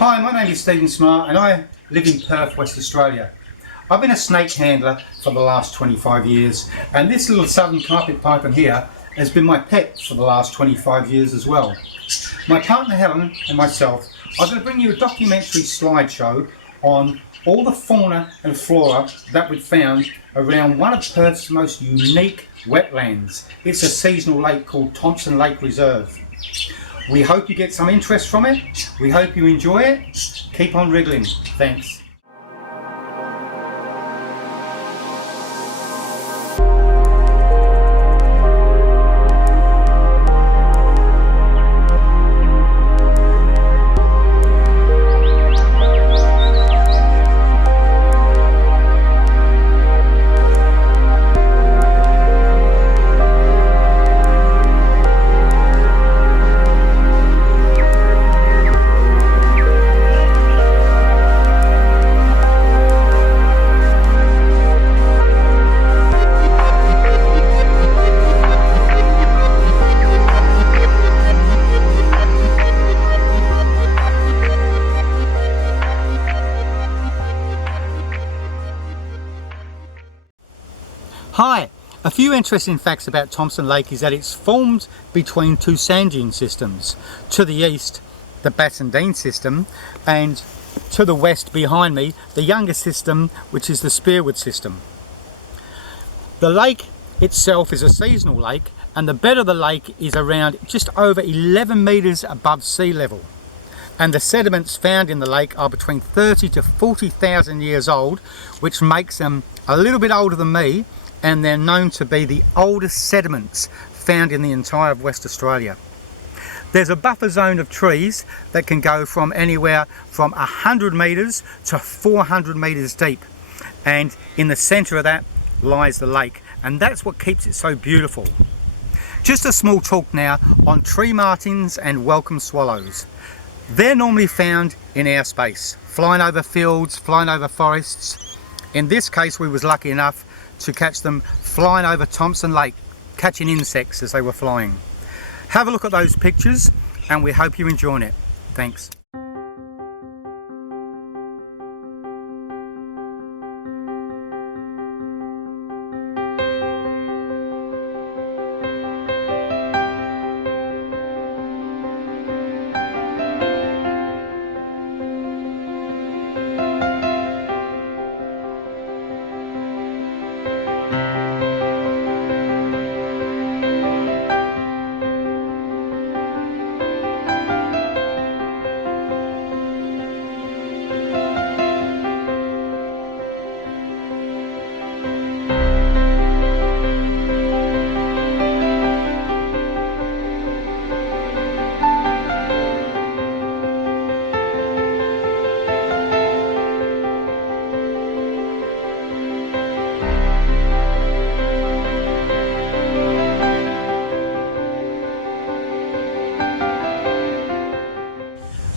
Hi, my name is Stephen Smart and I live in Perth, West Australia. I've been a snake handler for the last 25 years, and this little southern carpet python here has been my pet for the last 25 years as well. My partner Helen and myself are going to bring you a documentary slideshow on all the fauna and flora that we've found around one of Perth's most unique wetlands. It's a seasonal lake called Thompson Lake Reserve. We hope you get some interest from it. We hope you enjoy it. Keep on wriggling. Thanks. Hi, a few interesting facts about Thompson Lake is that it's formed between two sand dune systems. To the east, the Bassendean system, and to the west behind me, the younger system, which is the Spearwood system. The lake itself is a seasonal lake, and the bed of the lake is around just over 11 metres above sea level. And the sediments found in the lake are between 30 to 40,000 years old, which makes them a little bit older than me, and they're known to be the oldest sediments found in the entire of West Australia. There's a buffer zone of trees that can go from anywhere from 100 metres to 400 metres deep, and in the centre of that lies the lake, and that's what keeps it so beautiful. Just a small talk now on tree martins and welcome swallows. They're normally found in airspace, flying over fields, flying over forests. In this case we was lucky enough to catch them flying over Thompson Lake, catching insects as they were flying. Have a look at those pictures and we hope you're enjoying it. Thanks.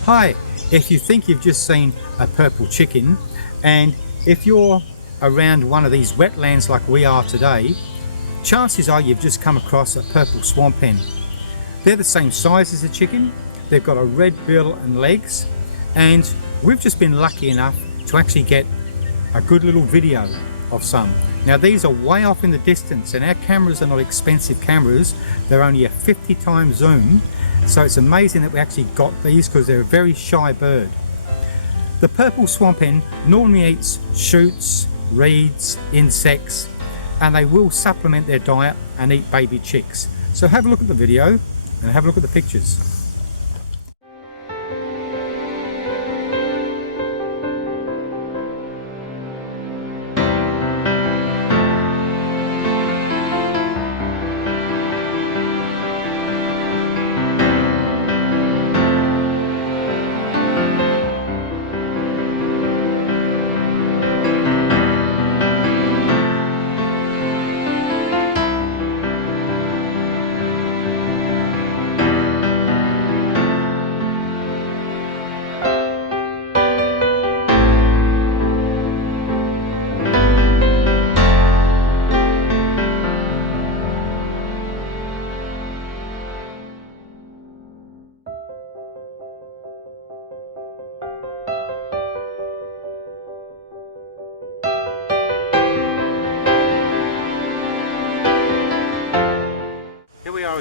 Hi, if you think you've just seen a purple chicken, and if you're around one of these wetlands like we are today, chances are you've just come across a purple swamp hen. They're the same size as a chicken, they've got a red bill and legs, and we've just been lucky enough to actually get a good little video of some. Now these are way off in the distance, and our cameras are not expensive cameras, they're only a 50 times zoom. So it's amazing that we actually got these because they're a very shy bird. The purple swamp hen normally eats shoots, reeds, insects, and they will supplement their diet and eat baby chicks. So have a look at the video and have a look at the pictures.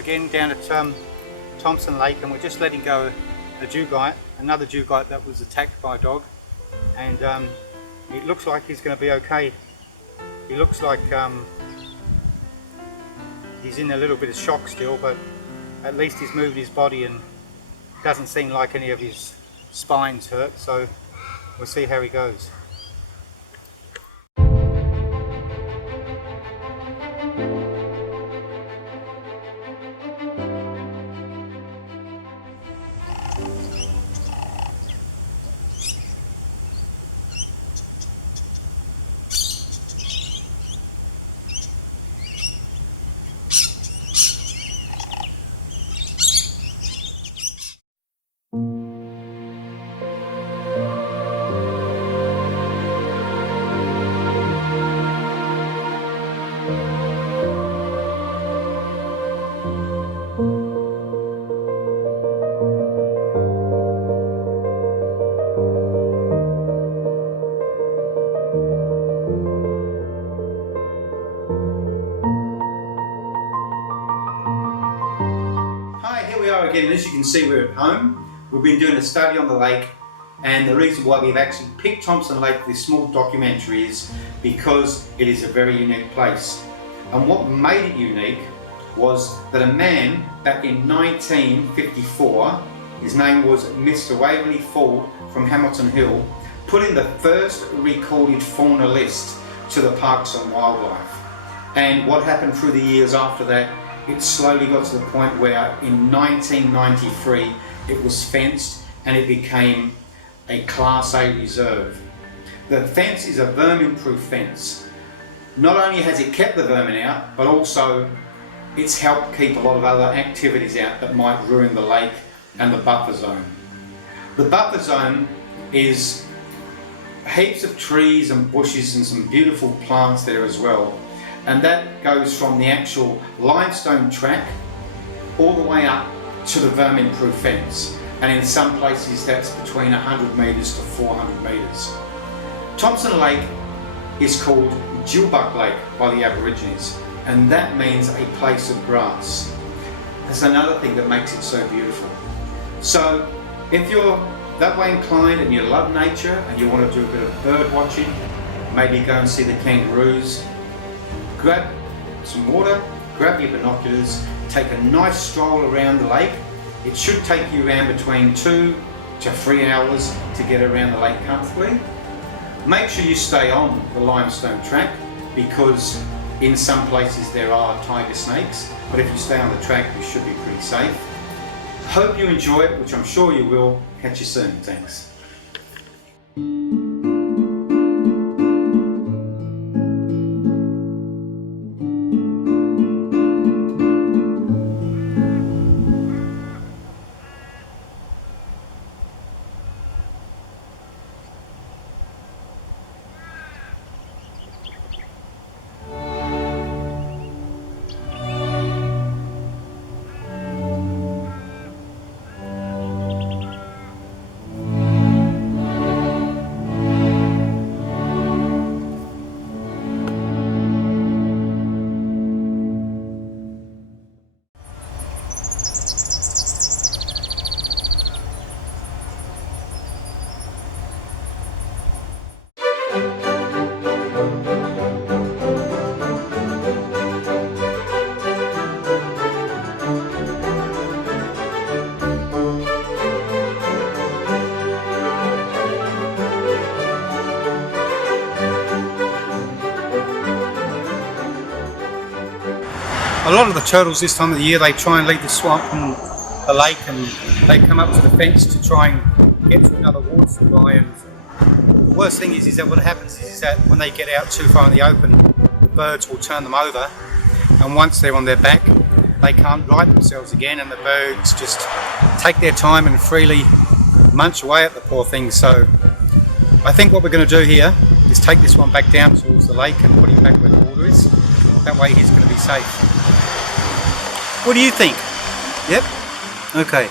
again down at Thompson Lake, and we're just letting go a dugite, another dugite that was attacked by a dog, and it looks like he's going to be okay. He looks like he's in a little bit of shock still, but at least he's moved his body and doesn't seem like any of his spine's hurt, so we'll see how he goes. Again, as you can see, we're at home. We've been doing a study on the lake, and the reason why we've actually picked Thompson Lake for this small documentary is because it is a very unique place. And what made it unique was that a man back in 1954, his name was Mr. Waverley Ford from Hamilton Hill, put in the first recorded fauna list to the Parks and Wildlife. And what happened through the years after that, it slowly got to the point where in 1993 it was fenced and it became a Class A reserve. The fence is a vermin-proof fence. Not only has it kept the vermin out, but also it's helped keep a lot of other activities out that might ruin the lake and the buffer zone. The buffer zone is heaps of trees and bushes and some beautiful plants there as well. And that goes from the actual limestone track all the way up to the vermin-proof fence. And in some places that's between 100 metres to 400 metres. Thompson Lake is called Jilbuck Lake by the Aborigines, and that means a place of grass. That's another thing that makes it so beautiful. So if you're that way inclined and you love nature and you want to do a bit of bird watching, maybe go and see the kangaroos, grab some water, grab your binoculars, take a nice stroll around the lake. It should take you around between 2 to 3 hours to get around the lake comfortably. Make sure you stay on the limestone track, because in some places there are tiger snakes, but if you stay on the track you should be pretty safe. Hope you enjoy it, which I'm sure you will. Catch you soon. Thanks. A lot of the turtles this time of the year, they try and leave the swamp and the lake, and they come up to the fence to try and get to another water supply. And the worst thing is that what happens is that when they get out too far in the open, the birds will turn them over, and once they're on their back they can't right themselves again, and the birds just take their time and freely munch away at the poor things. So I think what we're going to do here is take this one back down towards the lake and put him back where the water is. That way he's going to be safe. What do you think? Yep? Okay.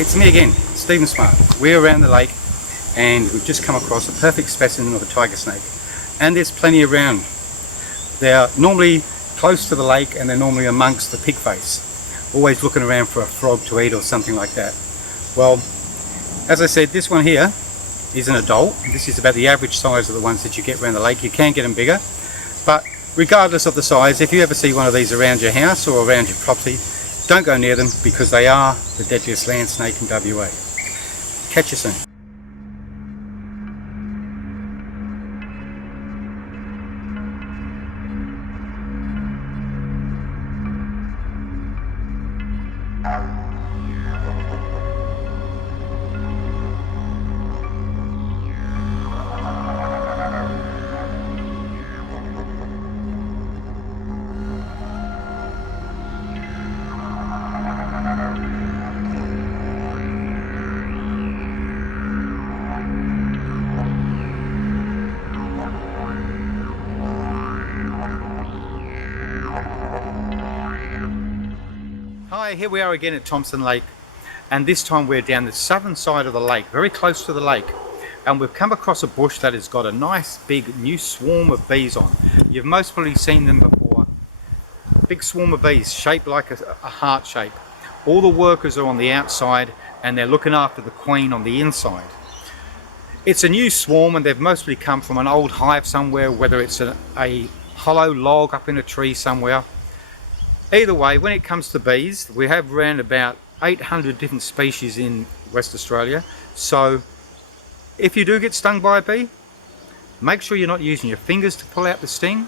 It's me again, Stephen Smart. We're around the lake and we've just come across a perfect specimen of a tiger snake, and there's plenty around. They're normally close to the lake and they're normally amongst the pig face, always looking around for a frog to eat or something like that. Well, as I said, this one here is an adult. This is about the average size of the ones that you get around the lake. You can get them bigger, but regardless of the size, if you ever see one of these around your house or around your property, don't go near them because they are the deadliest land snake in WA. Catch you soon. Hi, here we are again at Thompson Lake, and this time we're down the southern side of the lake, very close to the lake, and we've come across a bush that has got a nice big new swarm of bees on. You've most probably seen them before. Big swarm of bees shaped like a heart shape. All the workers are on the outside and they're looking after the queen on the inside. It's a new swarm and they've mostly come from an old hive somewhere, whether it's a hollow log up in a tree somewhere. Either way, when it comes to bees, we have around about 800 different species in West Australia. So if you do get stung by a bee, make sure you're not using your fingers to pull out the sting.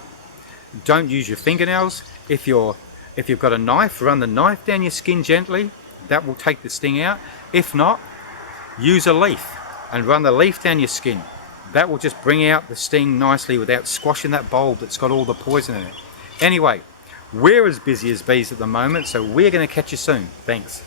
Don't use your fingernails. If you've got a knife, run the knife down your skin gently. That will take the sting out. If not, use a leaf and run the leaf down your skin. That will just bring out the sting nicely without squashing that bulb that's got all the poison in it. Anyway, we're as busy as bees at the moment, so we're going to catch you soon. Thanks.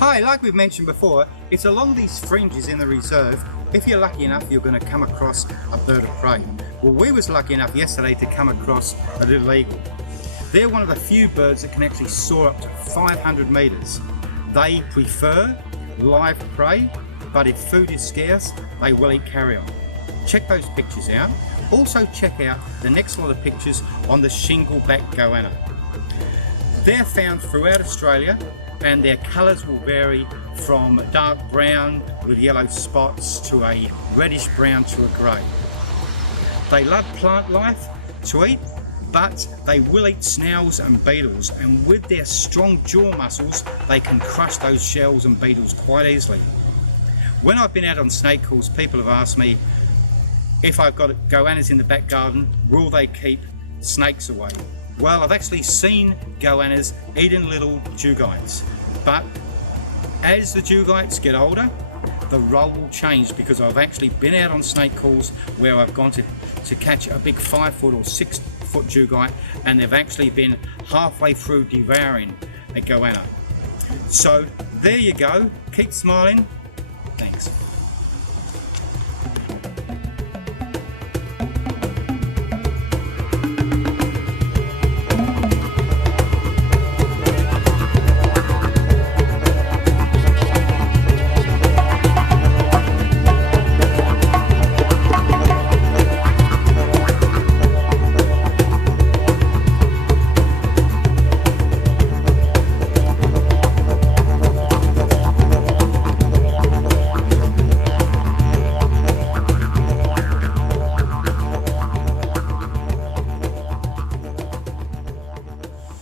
Hi, like we've mentioned before, it's along these fringes in the reserve. If you're lucky enough, you're going to come across a bird of prey. Well, we was lucky enough yesterday to come across a little eagle. They're one of the few birds that can actually soar up to 500 meters. They prefer live prey, but if food is scarce, they will eat carrion. Check those pictures out. Also check out the next lot of pictures on the shingleback goanna. They're found throughout Australia, and their colours will vary from dark brown with yellow spots to a reddish brown to a grey. They love plant life to eat, but they will eat snails and beetles, and with their strong jaw muscles they can crush those shells and beetles quite easily. When I've been out on snake calls, people have asked me, if I've got goannas in the back garden, will they keep snakes away? Well, I've actually seen goannas eating little dugonites, but as the dugonites get older, the role will change, because I've actually been out on snake calls where I've gone to catch a big 5 foot or 6 foot dugite, and they've actually been halfway through devouring a goanna. So there you go, keep smiling, thanks.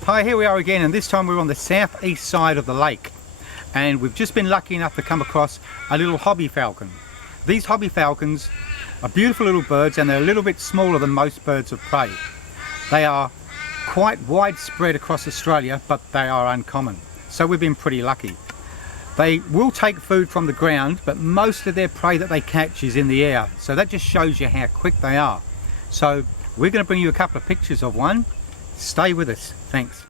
Hi, here we are again, and this time we're on the southeast side of the lake, and we've just been lucky enough to come across a little hobby falcon. These hobby falcons are beautiful little birds, and they're a little bit smaller than most birds of prey. They are quite widespread across Australia, but they are uncommon, so we've been pretty lucky. They will take food from the ground, but most of their prey that they catch is in the air, so that just shows you how quick they are. So we're going to bring you a couple of pictures of one. Stay with us, thanks.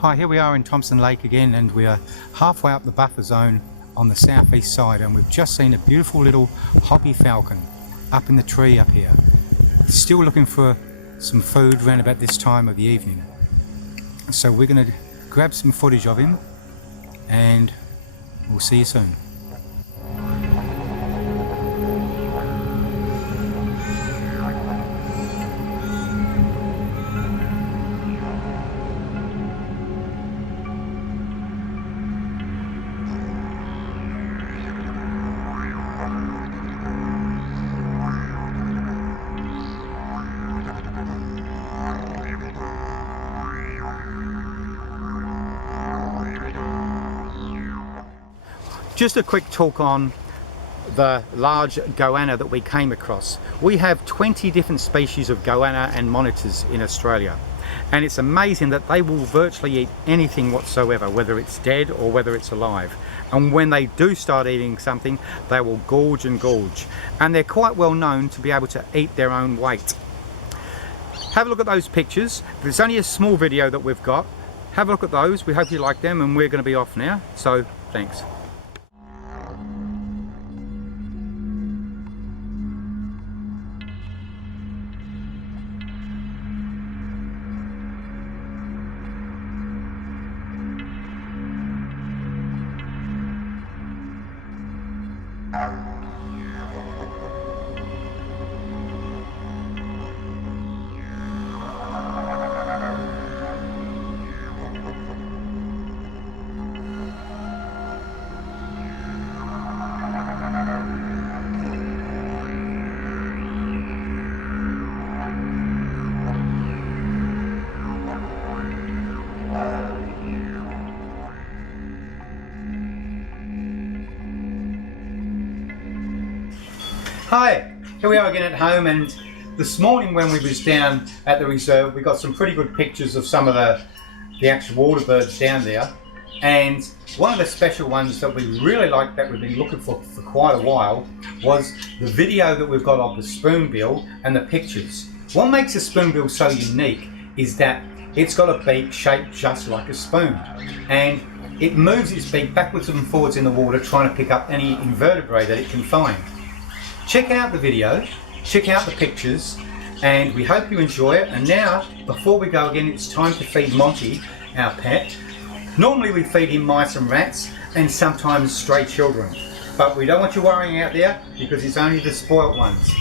Hi, here we are in Thompson Lake again, and we are halfway up the buffer zone on the southeast side, and we've just seen a beautiful little hobby falcon up in the tree up here, still looking for some food around about this time of the evening. So we're going to grab some footage of him and we'll see you soon. Just a quick talk on the large goanna that we came across. We have 20 different species of goanna and monitors in Australia, and it's amazing that they will virtually eat anything whatsoever, whether it's dead or whether it's alive. And when they do start eating something, they will gorge and gorge, and they're quite well known to be able to eat their own weight. Have a look at those pictures. There's only a small video that we've got. Have a look at those. We hope you like them, and we're going to be off now, so thanks. Hi, here we are again at home, and this morning when we was down at the reserve we got some pretty good pictures of some of the actual water birds down there, and one of the special ones that we really liked that we've been looking for quite a while was the video that we've got of the spoonbill and the pictures. What makes a spoonbill so unique is that it's got a beak shaped just like a spoon, and it moves its beak backwards and forwards in the water trying to pick up any invertebrate that it can find. Check out the video, check out the pictures, and we hope you enjoy it. And now, before we go again, it's time to feed Monty, our pet. Normally we feed him mice and rats, and sometimes stray children. But we don't want you worrying out there because it's only the spoilt ones.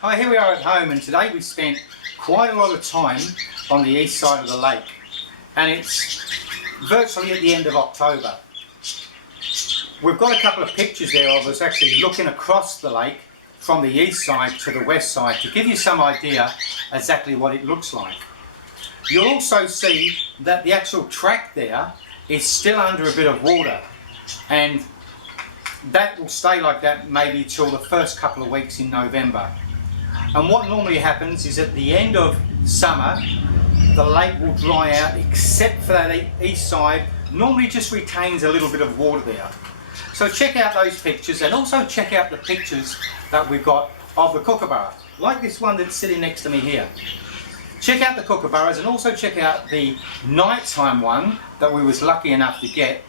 Hi, here we are at home, and today we've spent quite a lot of time on the east side of the lake, and it's virtually at the end of October. We've got a couple of pictures there of us actually looking across the lake from the east side to the west side to give you some idea exactly what it looks like. You'll also see that the actual track there is still under a bit of water, and that will stay like that maybe till the first couple of weeks in November. And what normally happens is at the end of summer, the lake will dry out except for that east side, normally just retains a little bit of water there. So check out those pictures, and also check out the pictures that we've got of the kookaburra, like this one that's sitting next to me here. Check out the kookaburras, and also check out the nighttime one that we was lucky enough to get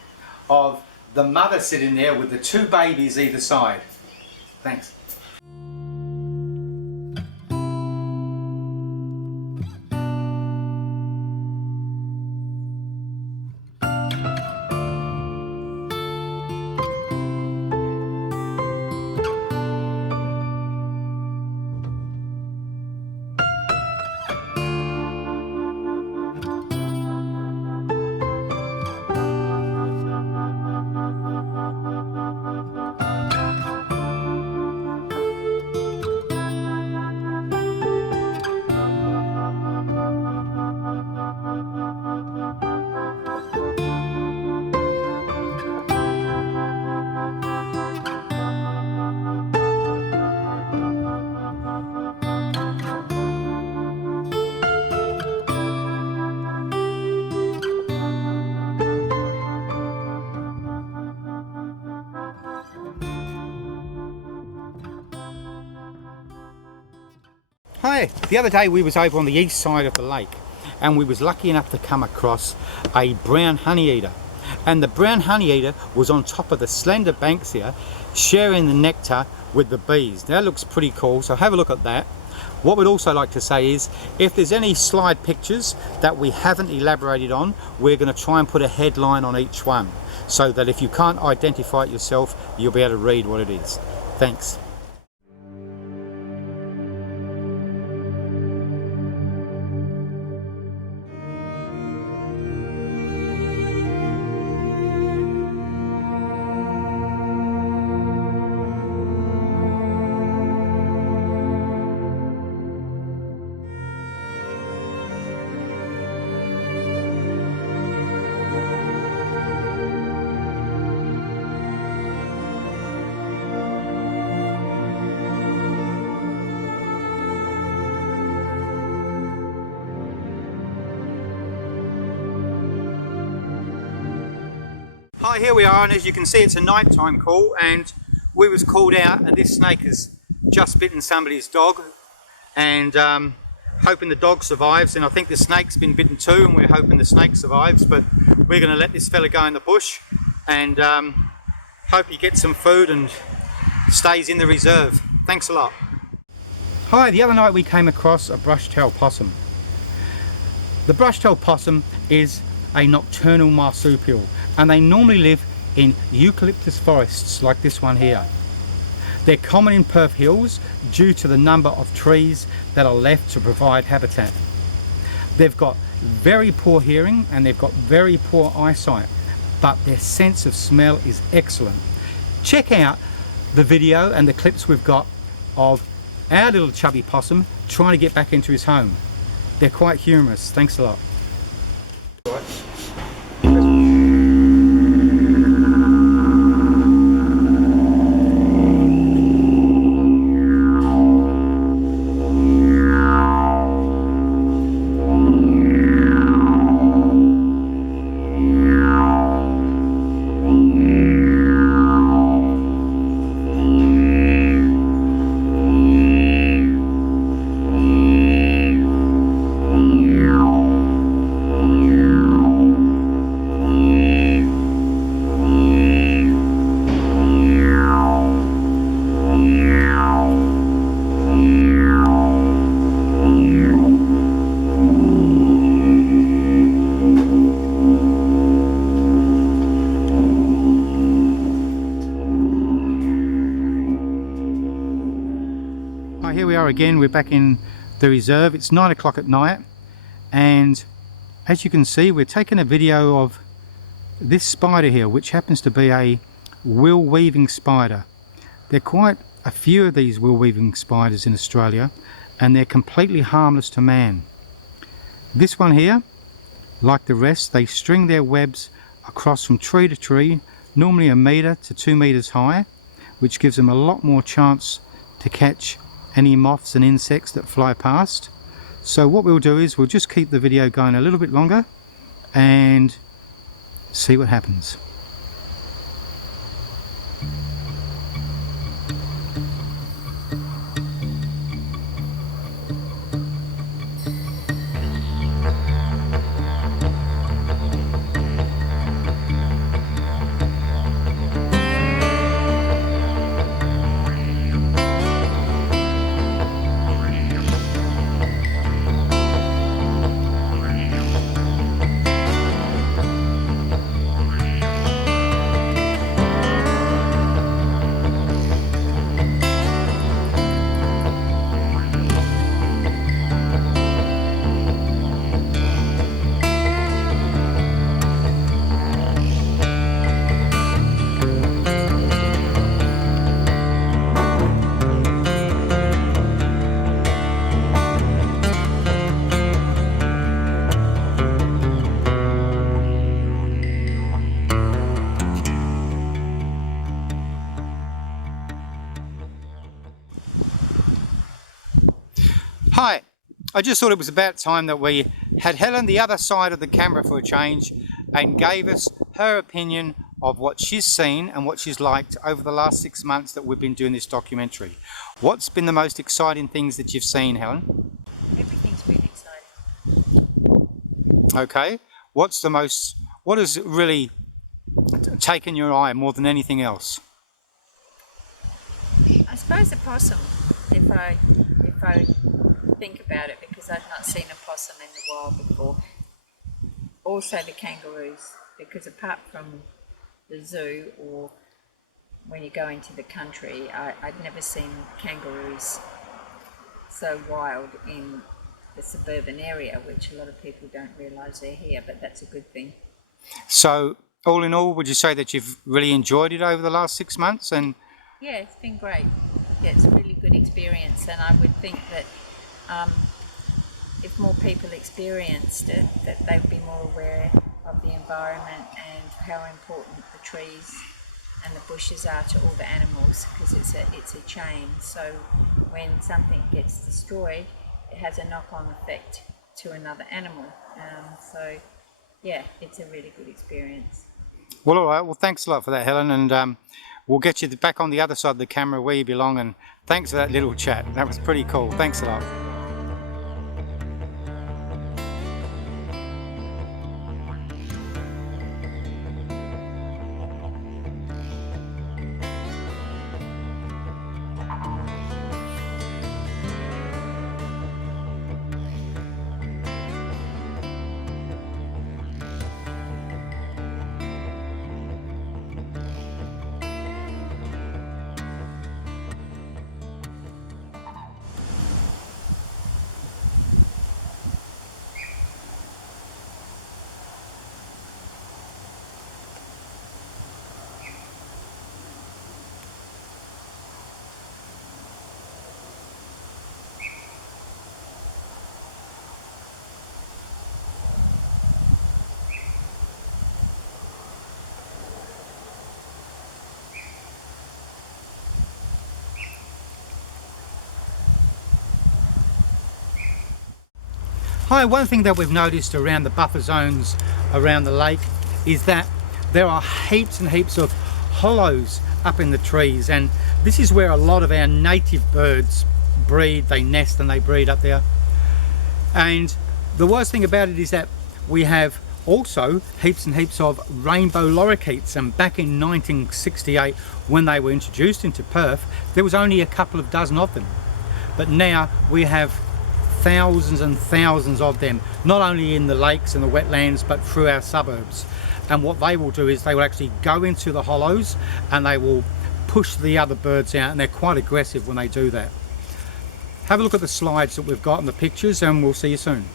of the mother sitting there with the two babies either side. Thanks. Hi, the other day we was over on the east side of the lake, and we was lucky enough to come across a brown honeyeater, and the brown honeyeater was on top of the slender banks here sharing the nectar with the bees. That looks pretty cool, so have a look at that. What we'd also like to say is, if there's any slide pictures that we haven't elaborated on, we're going to try and put a headline on each one, so that if you can't identify it yourself, you'll be able to read what it is. Thanks. Hi, here we are, and as you can see it's a nighttime call, and we was called out and this snake has just bitten somebody's dog, and hoping the dog survives, and I think the snake's been bitten too, and we're hoping the snake survives, but we're going to let this fella go in the bush and hope he gets some food and stays in the reserve. Thanks a lot. Hi, the other night we came across a brush-tailed possum. The brush-tailed possum is a nocturnal marsupial, and they normally live in eucalyptus forests like this one here. They're common in Perth hills due to the number of trees that are left to provide habitat. They've got very poor hearing and they've got very poor eyesight, but their sense of smell is excellent. Check out the video and the clips we've got of our little chubby possum trying to get back into his home. They're quite humorous. Thanks a lot. Here we are again, we're back in the reserve. It's 9 o'clock at night, and as you can see we're taking a video of this spider here, which happens to be a will weaving spider. There are quite a few of these will weaving spiders in Australia, and they're completely harmless to man. This one here, like the rest, they string their webs across from tree to tree, normally 1 metre to 2 metres high, which gives them a lot more chance to catch any moths and insects that fly past. So what we'll do is we'll just keep the video going a little bit longer and see what happens. Hi, I just thought it was about time that we had Helen the other side of the camera for a change and gave us her opinion of what she's seen and what she's liked over the last 6 months that we've been doing this documentary. What's been the most exciting things that you've seen, Helen? Everything's been exciting. Okay, what has really taken your eye more than anything else? I suppose the possum, if I think about it, because I've not seen a possum in the wild before. Also the kangaroos, because apart from the zoo or when you go into the country, I'd never seen kangaroos so wild in the suburban area, which a lot of people don't realise they're here, but that's a good thing. So all in all, would you say that you've really enjoyed it over the last 6 months? And yeah, it's been great. Yeah, it's a really good experience, and I would think that if more people experienced it, that they'd be more aware of the environment and how important the trees and the bushes are to all the animals, because it's a chain. So when something gets destroyed, it has a knock-on effect to another animal. So yeah, it's a really good experience. Well, all right. Well, thanks a lot for that, Helen, and we'll get you back on the other side of the camera where you belong, and thanks for that little chat. That was pretty cool. Thanks a lot. Hi, one thing that we've noticed around the buffer zones around the lake is that there are heaps and heaps of hollows up in the trees, and this is where a lot of our native birds breed. They nest and they breed up there. And the worst thing about it is that we have also heaps and heaps of rainbow lorikeets, and back in 1968 when they were introduced into Perth there was only a couple of dozen of them, but now we have thousands and thousands of them, not only in the lakes and the wetlands but through our suburbs. And what they will do is they will actually go into the hollows and they will push the other birds out, and they're quite aggressive when they do that. Have a look at the slides that we've got and the pictures, and we'll see you soon.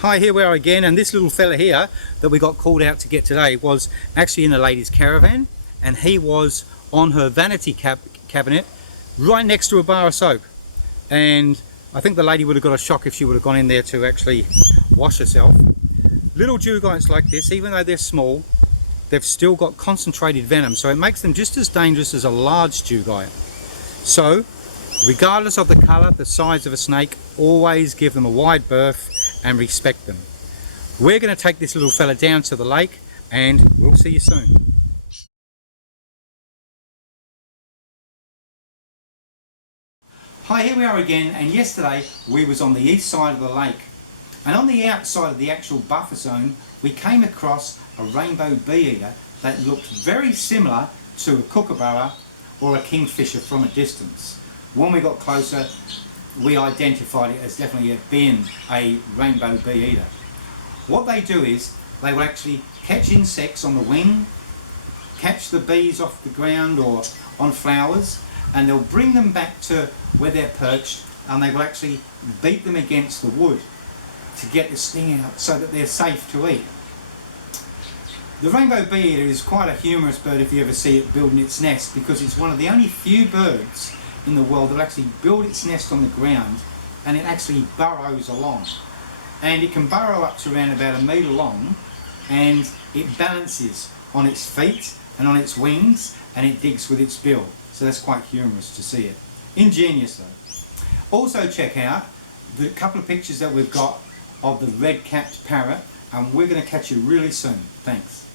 Hi, here we are again, and this little fella here that we got called out to get today was actually in a lady's caravan, and he was on her vanity cabinet right next to a bar of soap. And I think the lady would have got a shock if she would have gone in there to actually wash herself. Little dugongs like this, even though they're small, they've still got concentrated venom, so it makes them just as dangerous as a large dugong. So regardless of the colour, the size of a snake, always give them a wide berth and respect them. We're going to take this little fella down to the lake, and we'll see you soon. Hi, here we are again, and yesterday we was on the east side of the lake, and on the outside of the actual buffer zone we came across a rainbow bee-eater that looked very similar to a kookaburra or a kingfisher from a distance. When we got closer, we identified it as definitely being a rainbow bee-eater. What they do is they will actually catch insects on the wing, catch the bees off the ground or on flowers, and they'll bring them back to where they're perched, and they will actually beat them against the wood to get the sting out so that they're safe to eat. The rainbow bee-eater is quite a humorous bird if you ever see it building its nest, because it's one of the only few birds in the world that will actually build its nest on the ground, and it actually burrows along. And it can burrow up to around about 1 metre long, and it balances on its feet and on its wings, and it digs with its bill. So that's quite humorous to see it. Ingenious though. Also check out the couple of pictures that we've got of the red-capped parrot, and we're going to catch you really soon. Thanks.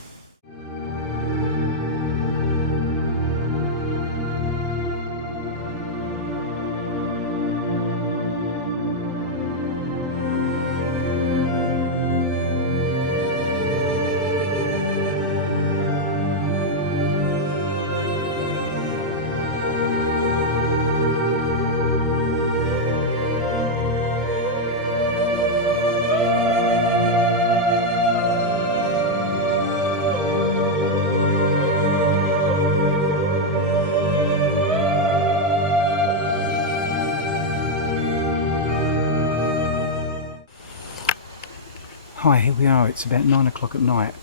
Hi, here we are. It's about 9 o'clock at night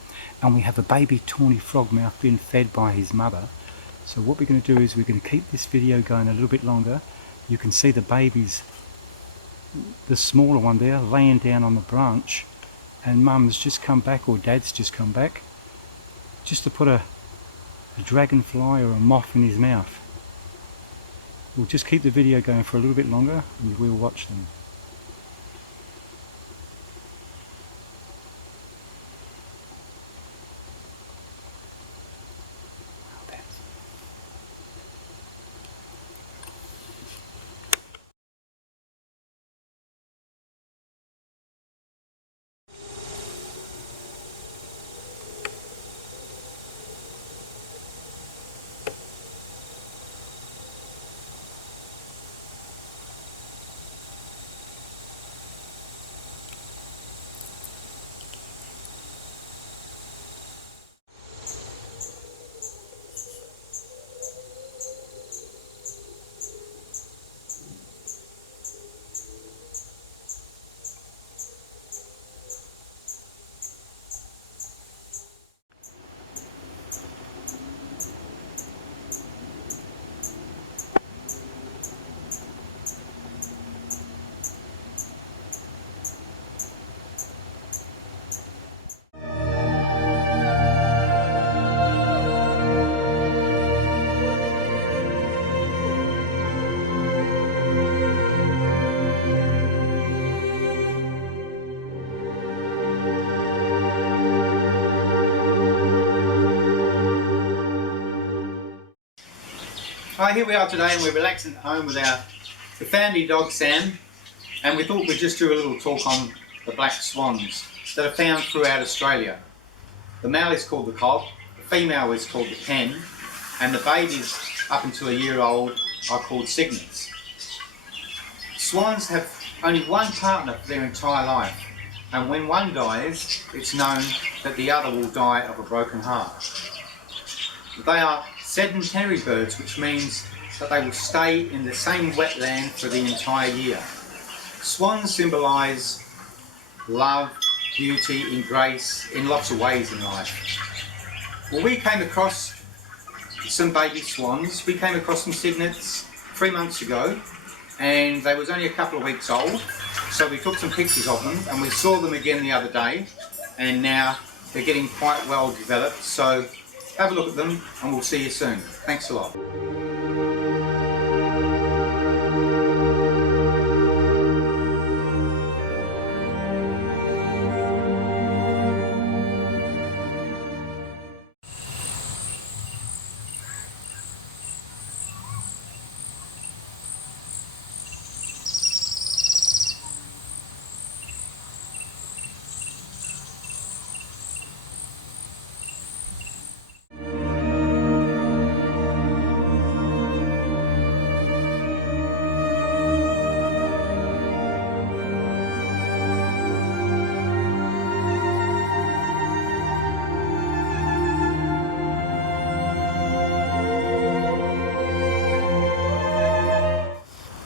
and we have a baby tawny frogmouth being fed by his mother. So what we're going to do is we're going to keep this video going a little bit longer. You can see the babies, the smaller one there, laying down on the branch, and mum's just come back, or dad's just come back, just to put a dragonfly or a moth in his mouth. We'll just keep the video going for a little bit longer and we'll watch them. Hi, here we are today and we're relaxing at home with the family dog Sam, and we thought we'd just do a little talk on the black swans that are found throughout Australia. The male is called the cob, the female is called the pen, and the babies up until a year old are called cygnets. Swans have only one partner for their entire life, and when one dies, it's known that the other will die of a broken heart. They are sedentary birds, which means that they will stay in the same wetland for the entire year. Swans symbolise love, beauty and grace in lots of ways in life. Well, we came across some baby swans. We came across some cygnets 3 months ago, and they was only a couple of weeks old, so we took some pictures of them and we saw them again the other day, and now they're getting quite well developed. So have a look at them and we'll see you soon. Thanks a lot.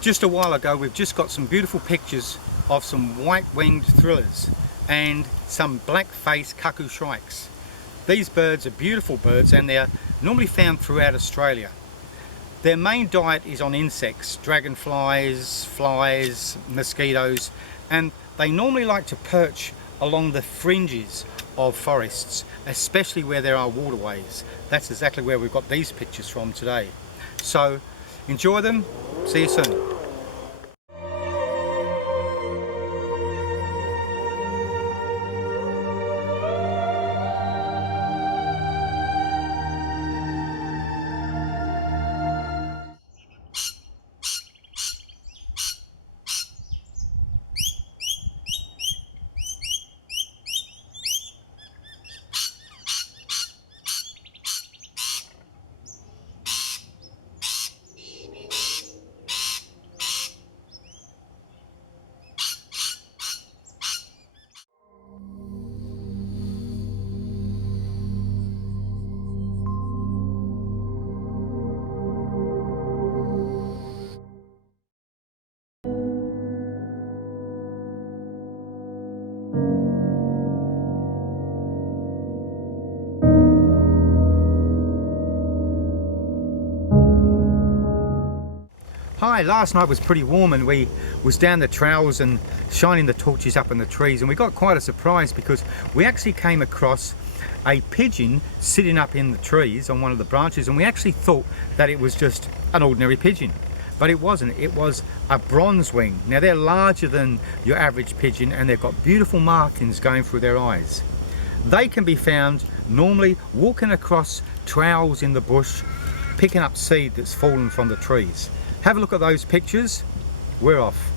Just a while ago we've just got some beautiful pictures of some white-winged thrillers and some black-faced cuckoo shrikes. These birds are beautiful birds and they're normally found throughout Australia. Their main diet is on insects, dragonflies, flies, mosquitoes, and they normally like to perch along the fringes of forests, especially where there are waterways. That's exactly where we've got these pictures from today. So enjoy them, see you soon. Hi, last night was pretty warm and we was down the trails and shining the torches up in the trees, and we got quite a surprise because we actually came across a pigeon sitting up in the trees on one of the branches, and we actually thought that it was just an ordinary pigeon, but it wasn't. It was a bronze wing. Now they're larger than your average pigeon and they've got beautiful markings going through their eyes. They can be found normally walking across trails in the bush, picking up seed that's fallen from the trees. Have a look at those pictures. We're off.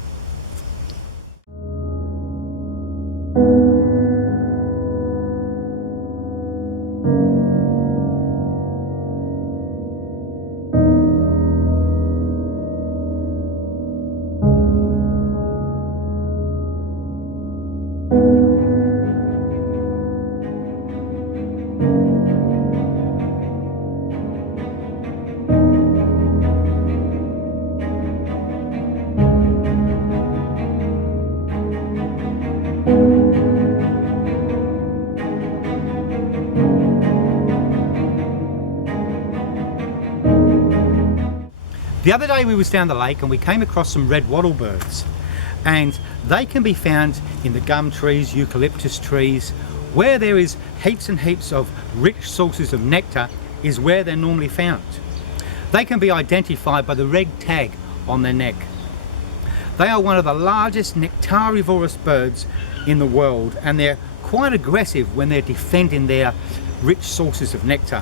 The other day we was down the lake and we came across some red wattle birds, and they can be found in the gum trees, eucalyptus trees. Where there is heaps and heaps of rich sources of nectar is where they're normally found. They can be identified by the red tag on their neck. They are one of the largest nectarivorous birds in the world, and they're quite aggressive when they're defending their rich sources of nectar.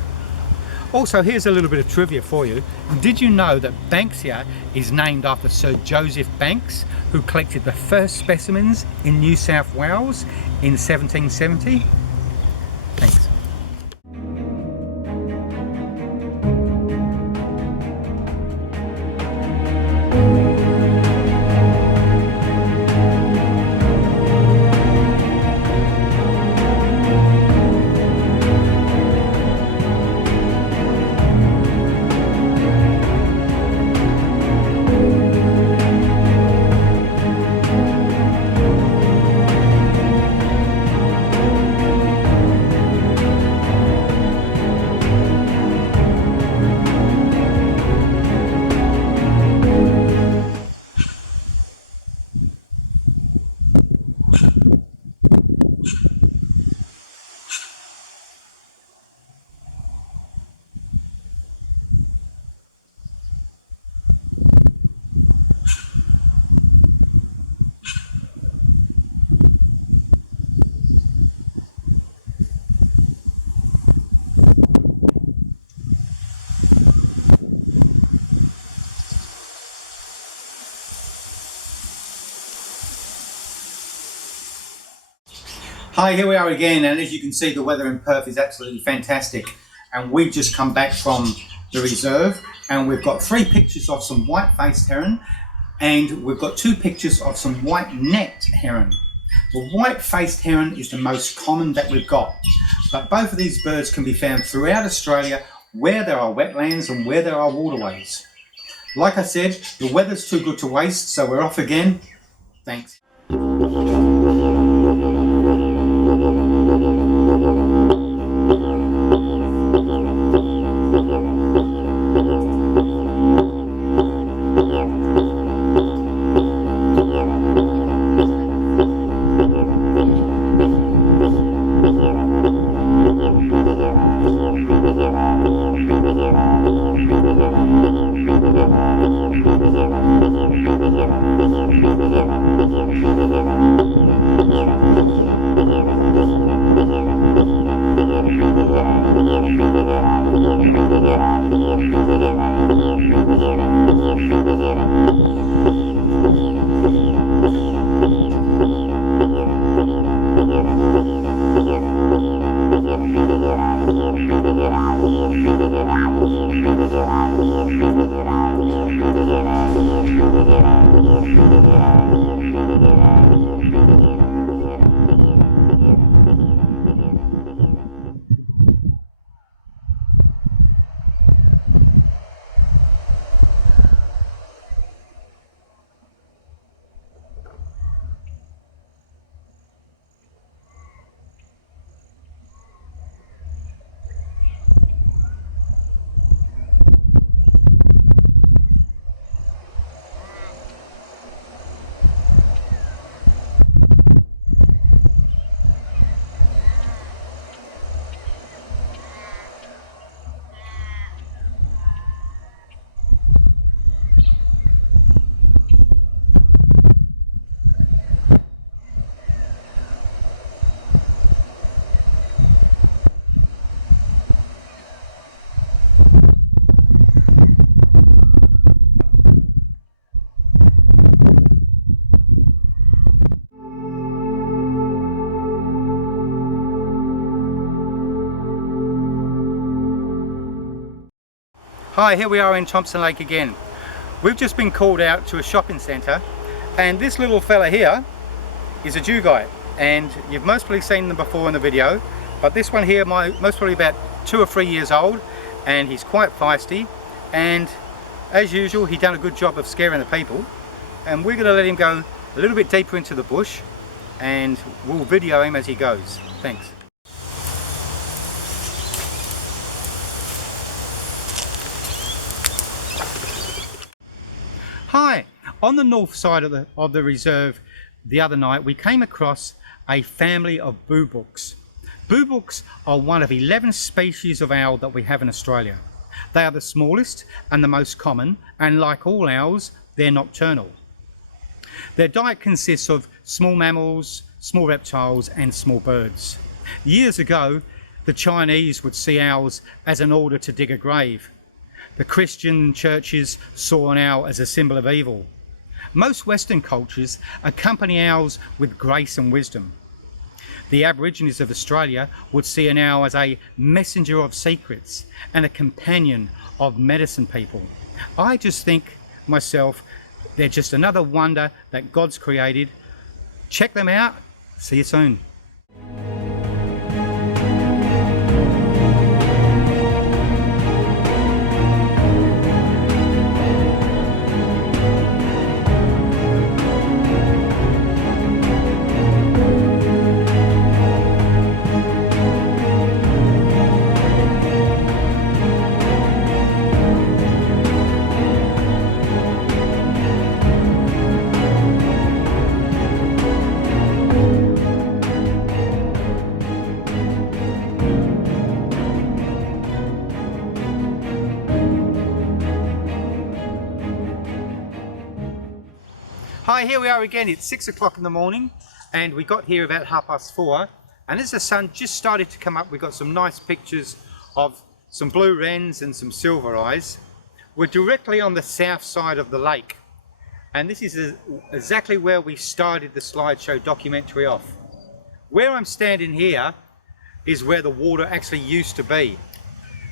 Also, here's a little bit of trivia for you. Did you know that Banksia is named after Sir Joseph Banks, who collected the first specimens in New South Wales in 1770? Thanks. Hi, here we are again, and as you can see the weather in Perth is absolutely fantastic, and we've just come back from the reserve and we've got 3 pictures of some white-faced heron, and we've got 2 pictures of some white-necked heron. The white-faced heron is the most common that we've got, but both of these birds can be found throughout Australia where there are wetlands and where there are waterways. Like I said, the weather's too good to waste, so we're off again. Thanks. Hi, here we are in Thompson Lake again. We've just been called out to a shopping centre, and this little fella here is a dugite, and you've most probably seen them before in the video, but this one here most probably about 2 or 3 years old, and he's quite feisty, and as usual he's done a good job of scaring the people, and we're going to let him go a little bit deeper into the bush and we'll video him as he goes. Thanks. Hi! On the north side of the reserve the other night we came across a family of boorbooks. Boorbooks are one of 11 species of owl that we have in Australia. They are the smallest and the most common, and like all owls, they're nocturnal. Their diet consists of small mammals, small reptiles and small birds. Years ago, the Chinese would see owls as an order to dig a grave. The Christian churches saw an owl as a symbol of evil. Most Western cultures accompany owls with grace and wisdom. The Aborigines of Australia would see an owl as a messenger of secrets and a companion of medicine people. I just think myself, they're just another wonder that God's created. Check them out. See you soon. Hi, here we are again. It's 6 o'clock in the morning and we got here about 4:30, and as the sun just started to come up we got some nice pictures of some blue wrens and some silver eyes. We're directly on the south side of the lake, and this is exactly where we started the slideshow documentary off. Where I'm standing here is where the water actually used to be,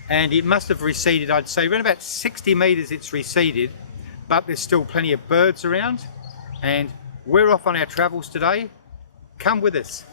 and it must have receded, I'd say around about 60 meters it's receded, but there's still plenty of birds around. And we're off on our travels today. Come with us.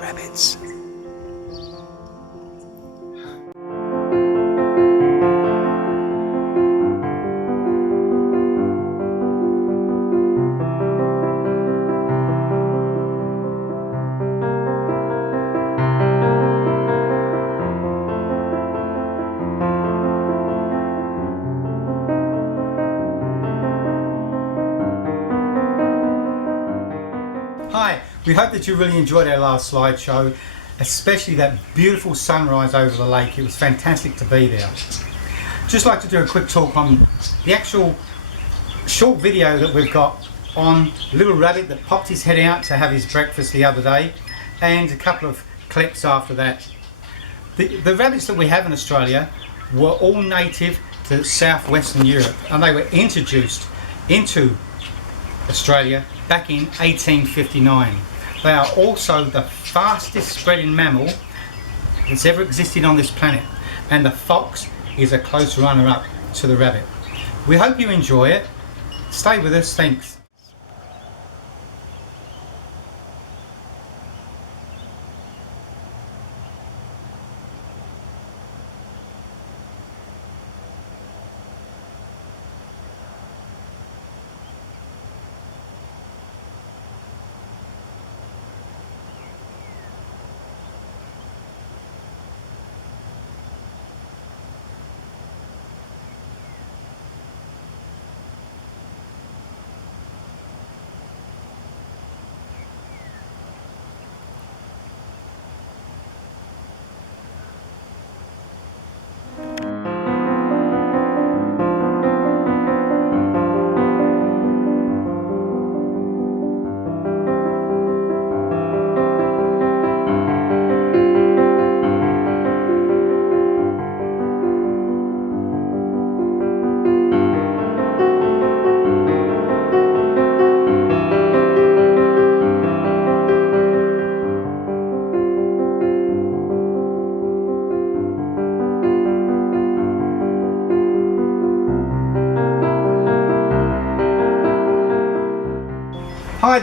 Rabbits. Hi, we hope that you really enjoyed our last slideshow, especially that beautiful sunrise over the lake. It was fantastic to be there. Just like to do a quick talk on the actual short video that we've got on Little Rabbit that popped his head out to have his breakfast the other day, and a couple of clips after that. The rabbits that we have in Australia were all native to southwestern Europe, and they were introduced into Australia back in 1859. They are also the fastest spreading mammal that's ever existed on this planet, and the fox is a close runner-up to the rabbit. We hope you enjoy it. Stay with us. Thanks.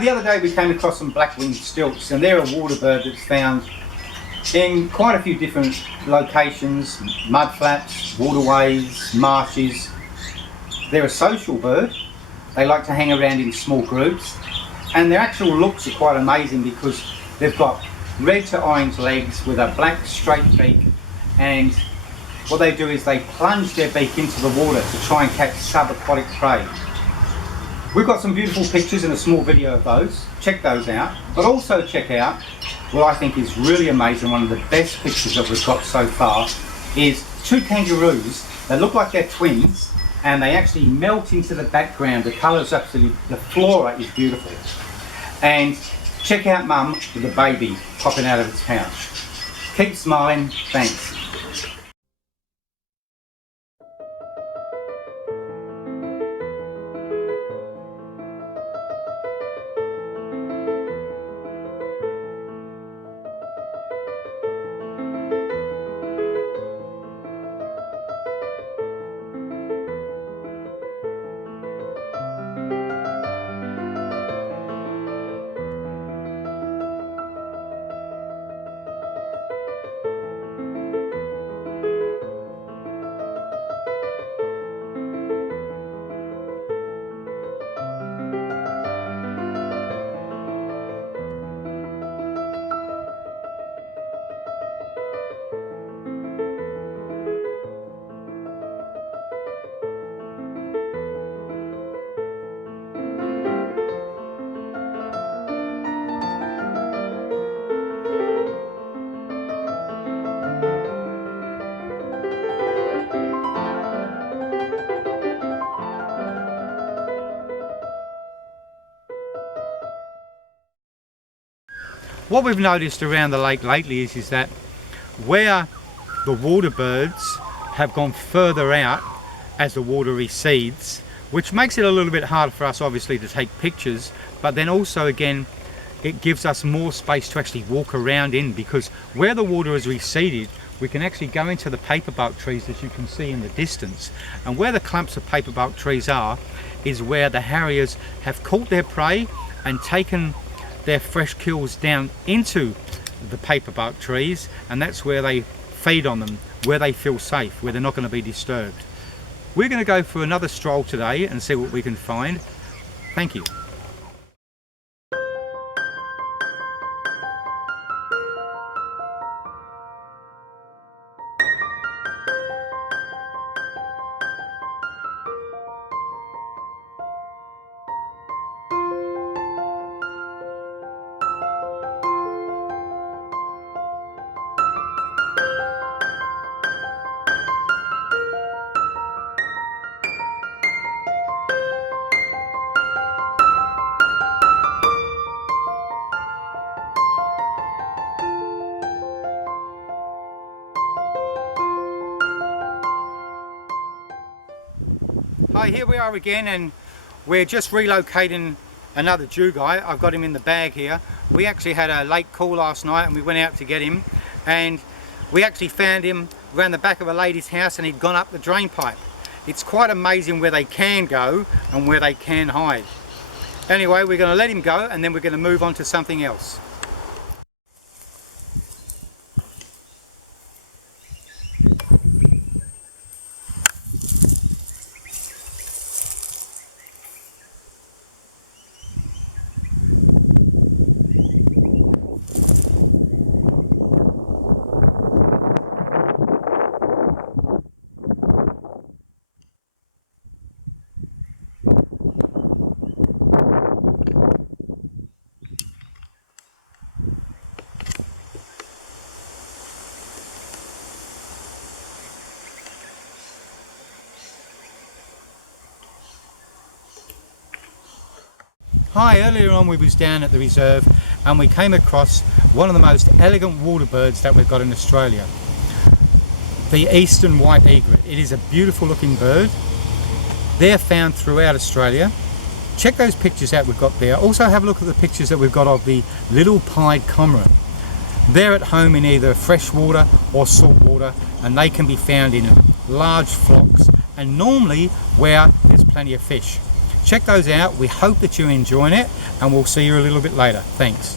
the other day we came across some black-winged stilts, and they're a water bird that's found in quite a few different locations, mudflats, waterways, marshes. They're a social bird. They like to hang around in small groups, and their actual looks are quite amazing because they've got red to orange legs with a black straight beak, and what they do is they plunge their beak into the water to try and catch subaquatic prey. We've got some beautiful pictures and a small video of those. Check those out, but also check out what I think is really amazing. One of the best pictures that we've got so far is two kangaroos. They look like they're twins, and they actually melt into the background. The colours absolutely, the flora is beautiful. And check out Mum with the baby popping out of its pouch. Keep smiling, thanks. What we've noticed around the lake lately is that where the water birds have gone further out as the water recedes, which makes it a little bit harder for us obviously to take pictures, but then also again it gives us more space to actually walk around in, because where the water has receded we can actually go into the paperbark trees, as you can see in the distance, and where the clumps of paperbark trees are is where the harriers have caught their prey and taken their fresh kills down into the paperbark trees, and that's where they feed on them, where they feel safe, where they're not going to be disturbed. We're going to go for another stroll today and see what we can find. Thank you. Hi, here we are again, and we're just relocating another Jew guy. I've got him in the bag here. We actually had a late call last night and we went out to get him, and we actually found him around the back of a lady's house and he'd gone up the drain pipe. It's quite amazing where they can go and where they can hide. Anyway, we're going to let him go and then we're going to move on to something else. Hi, earlier on we was down at the reserve and we came across one of the most elegant water birds that we've got in Australia, the eastern white egret. It is a beautiful looking bird. They're found throughout Australia. Check those pictures out we've got there. Also have a look at the pictures that we've got of the little pied cormorant. They're at home in either freshwater or salt water, and they can be found in large flocks and normally where there's plenty of fish. check those out. We hope that you're enjoying it, and we'll see you a little bit later. Thanks.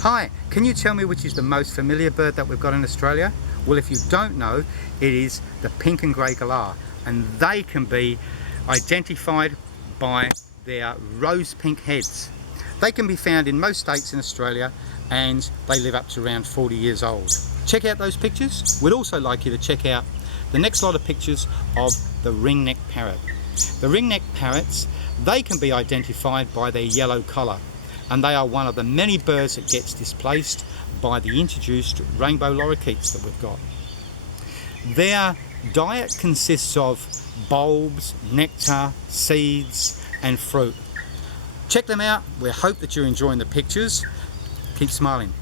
Hi, can you tell me which is the most familiar bird that we've got in Australia? Well, if you don't know, it is the pink and grey galah, and they can be identified by their rose pink heads. They can be found in most states in Australia, and they live up to around 40 years old. Check out those pictures. We'd also like you to check out the next lot of pictures of the ring-necked parrot. The ring-necked parrots, they can be identified by their yellow collar, and they are one of the many birds that gets displaced by the introduced rainbow lorikeets that we've got. Their diet consists of bulbs, nectar, seeds and fruit. Check them out. We hope that you're enjoying the pictures. Keep smiling.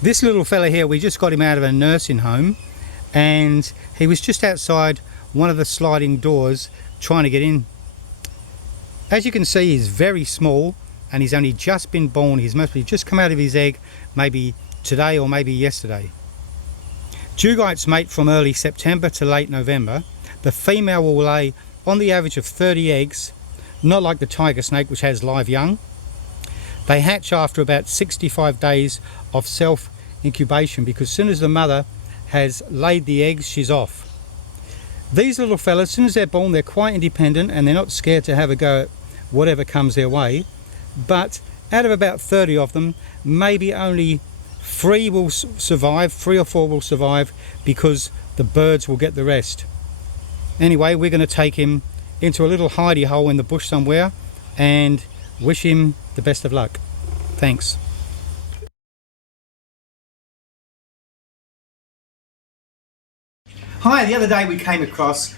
This little fella here, we just got him out of a nursing home, and he was just outside one of the sliding doors trying to get in. As you can see, he's very small and he's only just been born. He's mostly just come out of his egg, maybe today or maybe yesterday. Dugites mate from early September to late November. The female will lay on the average of 30 eggs, not like the tiger snake which has live young. They hatch after about 65 days of self-incubation, because as soon as the mother has laid the eggs, she's off. These little fellas, as soon as they're born, they're quite independent and they're not scared to have a go at whatever comes their way. But out of about 30 of them, maybe only 3 will survive, 3 or 4 will survive, because the birds will get the rest. Anyway, we're going to take him into a little hidey hole in the bush somewhere and wish him the best of luck. Thanks. Hi, the other day we came across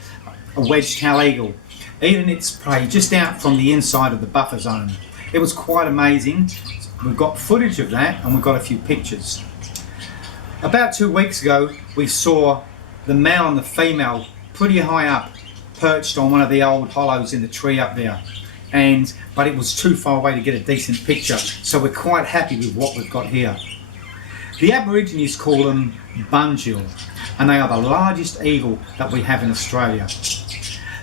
a wedge-tailed eagle eating its prey just out from the inside of the buffer zone. It was quite amazing. We've got footage of that and we've got a few pictures. About 2 weeks ago we saw the male and the female pretty high up, perched on one of the old hollows in the tree up there. But it was too far away to get a decent picture, so we're quite happy with what we've got here. The Aborigines call them bunjil, and they are the largest eagle that we have in Australia.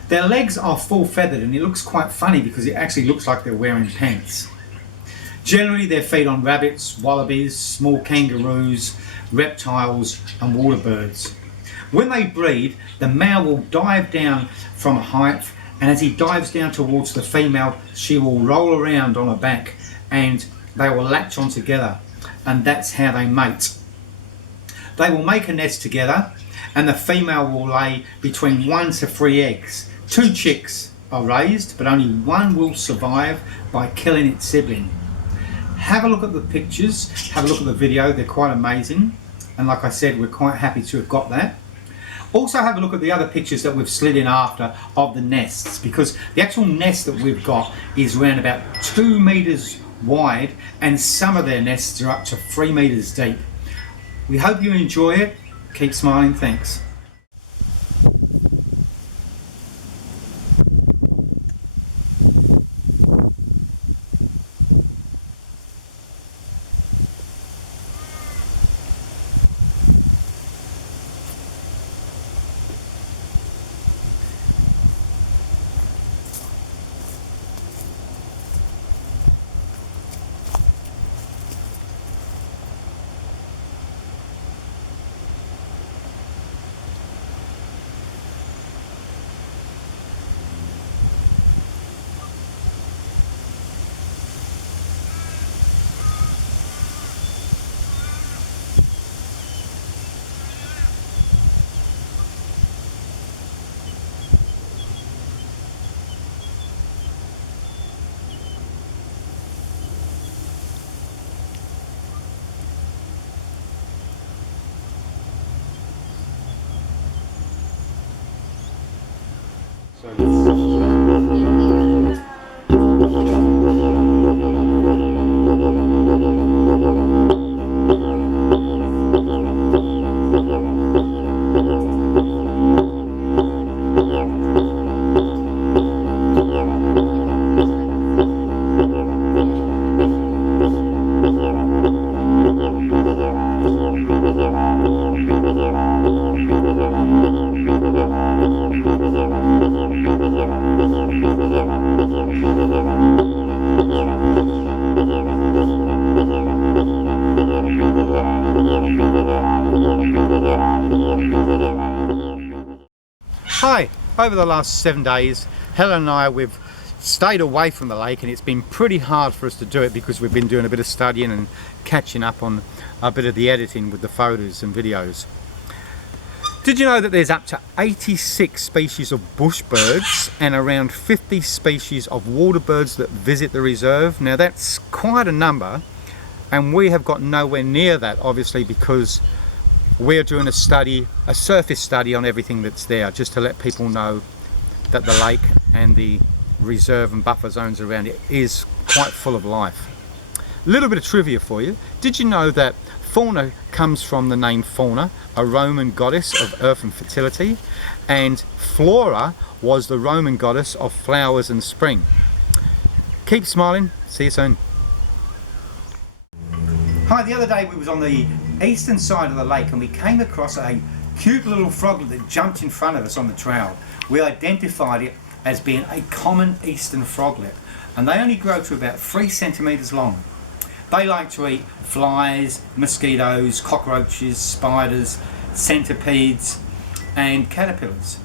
Their legs are full feathered, and it looks quite funny because it actually looks like they're wearing pants. Generally they feed on rabbits, wallabies, small kangaroos, reptiles and water birds. When they breed, the male will dive down from a height, and as he dives down towards the female, she will roll around on her back and they will latch on together, and that's how they mate. They will make a nest together and the female will lay between 1 to 3 eggs. 2 chicks are raised, but only one will survive by killing its sibling. Have a look at the pictures, have a look at the video, they're quite amazing, and like I said, we're quite happy to have got that. Also have a look at the other pictures that we've slid in after of the nests, because the actual nest that we've got is around about 2 meters wide and some of their nests are up to 3 meters deep. We hope you enjoy it. Keep smiling, thanks. Hi, over the last 7 days, Helen and I, we've stayed away from the lake, and it's been pretty hard for us to do it because we've been doing a bit of studying and catching up on a bit of the editing with the photos and videos. Did you know that there's up to 86 species of bush birds and around 50 species of water birds that visit the reserve? Now that's quite a number, and we have got nowhere near that, obviously, because we're doing a study, a surface study on everything that's there, just to let people know that the lake and the reserve and buffer zones around it is quite full of life. A little bit of trivia for you. Did you know that fauna comes from the name Fauna, a Roman goddess of earth and fertility, and flora was the Roman goddess of flowers and spring? Keep smiling, see you soon. Hi, the other day we was on the eastern side of the lake and we came across a cute little froglet that jumped in front of us on the trail. We identified it as being a common eastern froglet, and they only grow to about 3 centimeters long. They like to eat flies, mosquitoes, cockroaches, spiders, centipedes and caterpillars.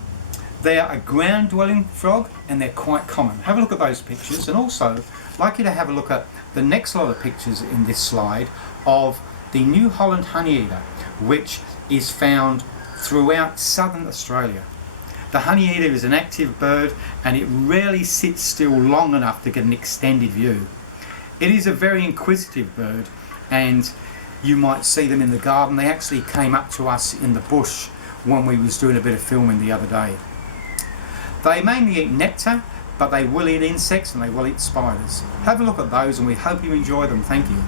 They are a ground dwelling frog and they're quite common. Have a look at those pictures, and also I'd like you to have a look at the next lot of pictures in this slide of the New Holland honeyeater, which is found throughout southern Australia. The honeyeater is an active bird and it rarely sits still long enough to get an extended view. It is a very inquisitive bird, and you might see them in the garden. They actually came up to us in the bush when we was doing a bit of filming the other day. They mainly eat nectar, but they will eat insects and they will eat spiders. Have a look at those and we hope you enjoy them. Thank you.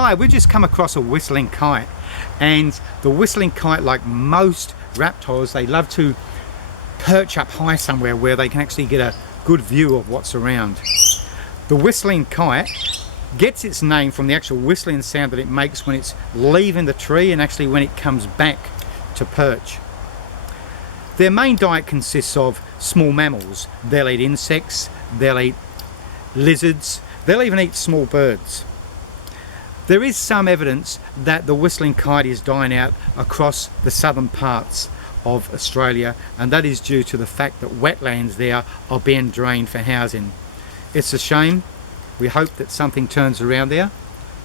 Hi, we've just come across a whistling kite, and the whistling kite, like most reptiles, they love to perch up high somewhere where they can actually get a good view of what's around. The whistling kite gets its name from the actual whistling sound that it makes when it's leaving the tree and actually when it comes back to perch. Their main diet consists of small mammals. They'll eat insects, they'll eat lizards, they'll even eat small birds. There is some evidence that the whistling kite is dying out across the southern parts of Australia, and that is due to the fact that wetlands there are being drained for housing. It's a shame. We hope that something turns around there.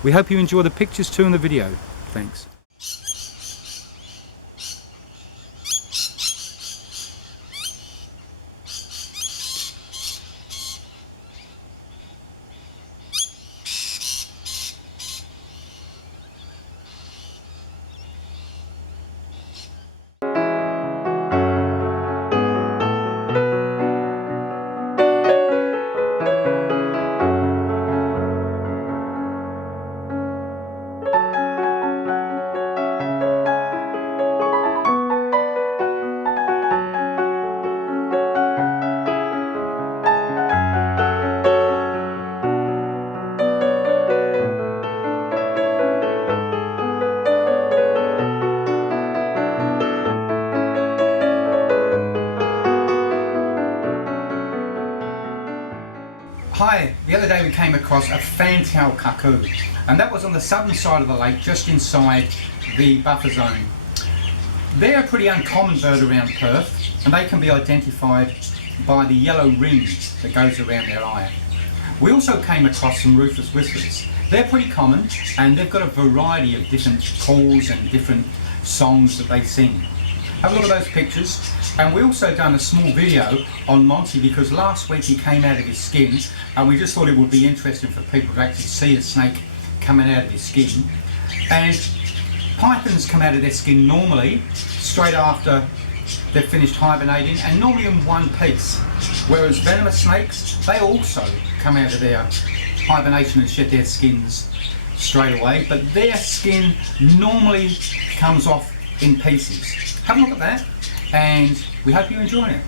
We hope you enjoy the pictures too in the video. Thanks. Hi, the other day we came across a fantail cuckoo, and that was on the southern side of the lake, just inside the buffer zone. They're a pretty uncommon bird around Perth, and they can be identified by the yellow ring that goes around their eye. We also came across some rufous whistlers. They're pretty common, and they've got a variety of different calls and different songs that they sing. Have a look at those pictures. And we also done a small video on Monty because last week he came out of his skin, and we just thought it would be interesting for people to actually see a snake coming out of his skin. And pythons come out of their skin normally straight after they've finished hibernating, and normally in one piece, whereas venomous snakes, they also come out of their hibernation and shed their skins straight away, but their skin normally comes off in pieces. Have a look at that, and we hope you enjoy it.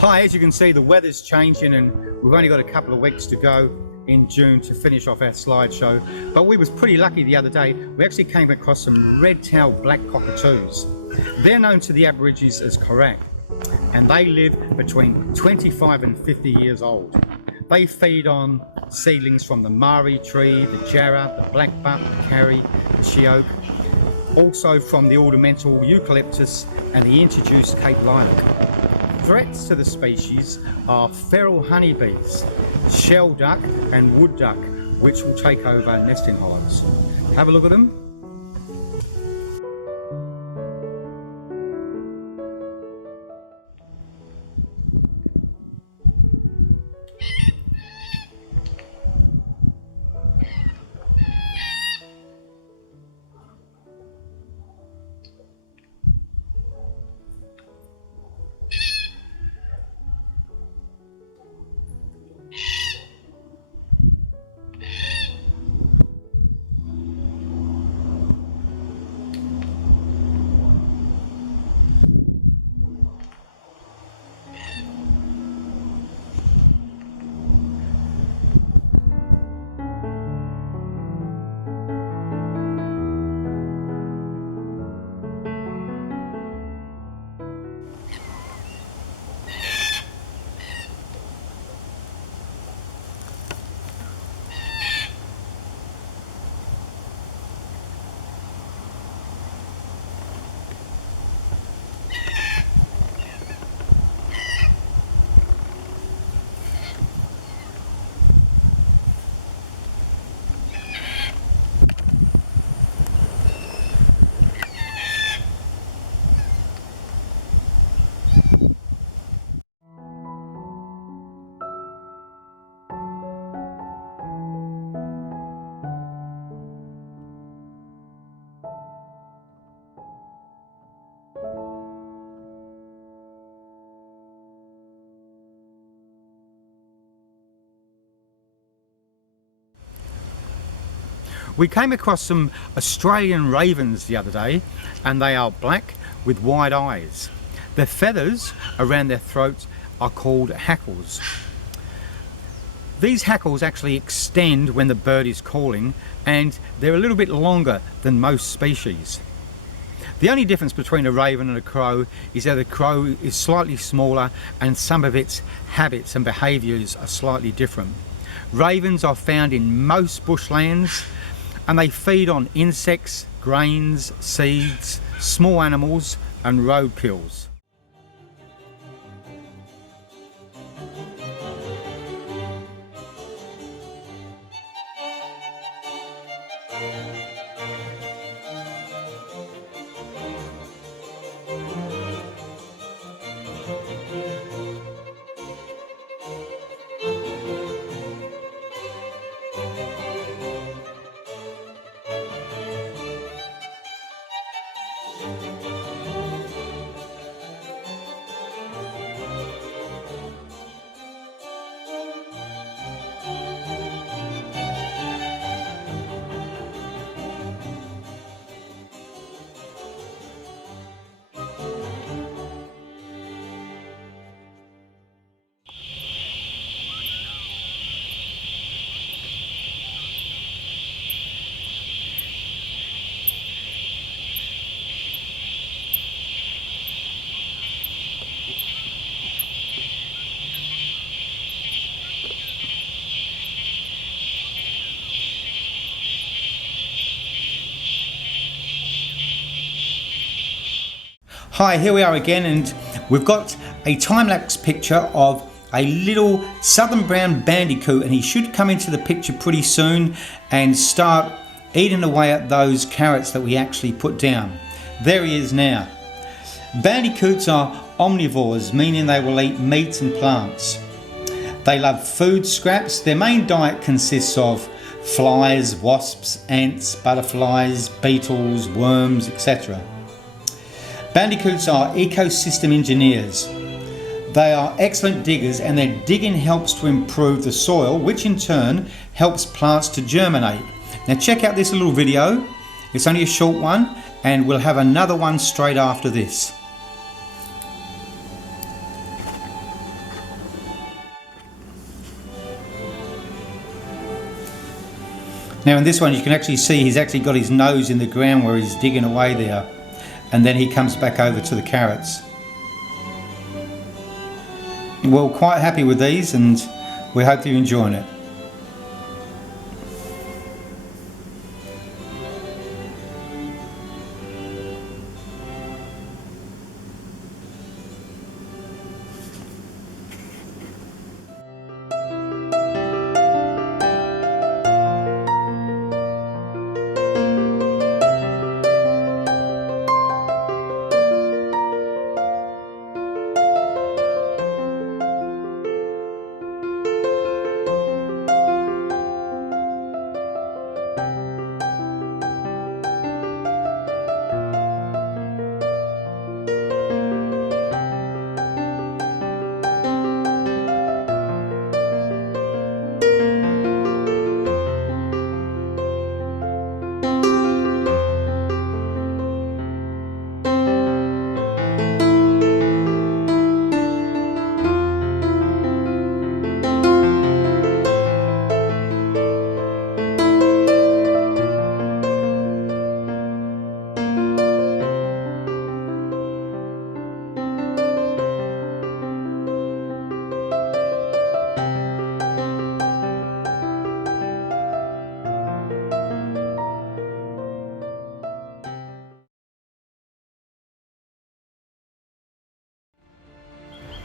Hi, as you can see, the weather's changing and we've only got a couple of weeks to go in June to finish off our slideshow. But we was pretty lucky the other day. We actually came across some red-tailed black cockatoos. They're known to the Aborigines as korak, and they live between 25 and 50 years old. They feed on seedlings from the Mari tree, the jarrah, the blackbutt, the carry, the sheoak, also from the ornamental eucalyptus and the introduced Cape lilac. Threats to the species are feral honeybees, shell duck and wood duck, which will take over nesting hollows. Have a look at them. We came across some Australian ravens the other day, and they are black with white eyes. Their feathers around their throats are called hackles. These hackles actually extend when the bird is calling, and they're a little bit longer than most species. The only difference between a raven and a crow is that the crow is slightly smaller and some of its habits and behaviours are slightly different. Ravens are found in most bushlands and they feed on insects, grains, seeds, small animals and roadkills. Hi, here we are again, and we've got a time-lapse picture of a little southern brown bandicoot, and he should come into the picture pretty soon and start eating away at those carrots that we actually put down. There he is now. Bandicoots are omnivores, meaning they will eat meat and plants. They love food scraps. Their main diet consists of flies, wasps, ants, butterflies, beetles, worms, etc. Bandicoots are ecosystem engineers. They are excellent diggers, and their digging helps to improve the soil, which in turn helps plants to germinate. Now check out this little video. It's only a short one, and we'll have another one straight after this. Now in this one you can actually see he's actually got his nose in the ground where he's digging away there, and then he comes back over to the carrots. We're quite happy with these, and we hope you're enjoying it.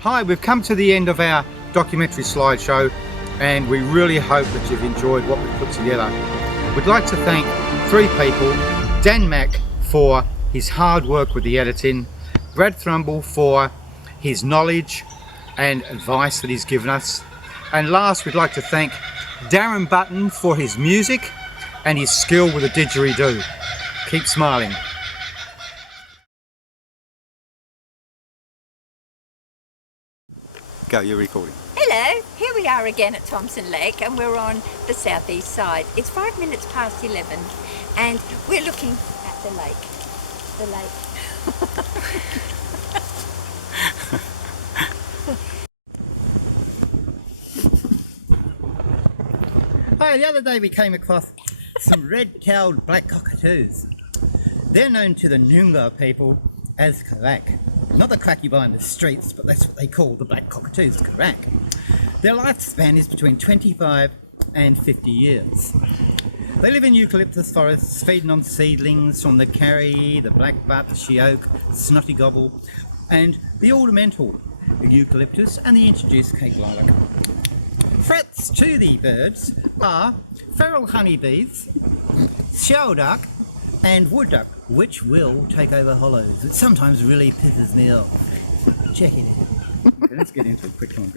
Hi, we've come to the end of our documentary slideshow, and we really hope that you've enjoyed what we've put together. We'd like to thank three people: Dan Mack for his hard work with the editing, Brad Thrumble for his knowledge and advice that he's given us, and last we'd like to thank Darren Button for his music and his skill with the didgeridoo. Keep smiling. Go, you're recording. Hello. Hello, here we are again at Thompson Lake, and we're on the southeast side. It's 5 minutes past 11 and we're looking at the lake. The lake. Hi, the other day we came across some red-tailed black cockatoos. They're known to the Noongar people as karak. Not the crack you buy in the streets, but that's what they call the black cockatoos, karak. Their lifespan is between 25 and 50 years. They live in eucalyptus forests, feeding on seedlings from the karri, the blackbutt, the sheoak, the snotty gobble, and the ornamental eucalyptus and the introduced Cape lilac. Threats to the birds are feral honeybees, shelduck, and wood duck, which will take over hollows. It sometimes really pisses me off. Check it out. Okay, let's get into it quick one.